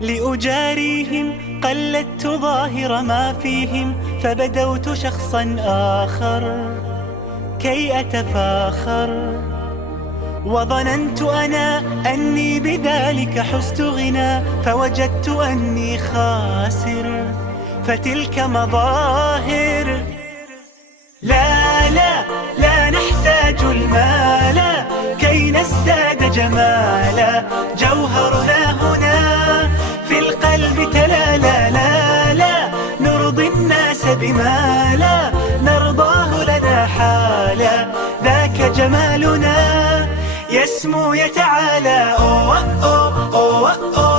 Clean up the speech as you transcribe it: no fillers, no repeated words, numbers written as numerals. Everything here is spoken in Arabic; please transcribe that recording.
لأجاريهم قلدت ظاهر ما فيهم، فبدوت شخصا آخر كي أتفاخر. وظننت أنا أني بذلك حزت غنى، فوجدت أني خاسر، فتلك مظاهر. لا لا لا نحتاج المال كي نزداد جمالا، جوهرنا هنا في القلب تلالا. لا لا نرضي الناس بما لا نرضاه لنا حالا، ذاك جمالنا يسمو يتعالى. أوه أوه أوه أوه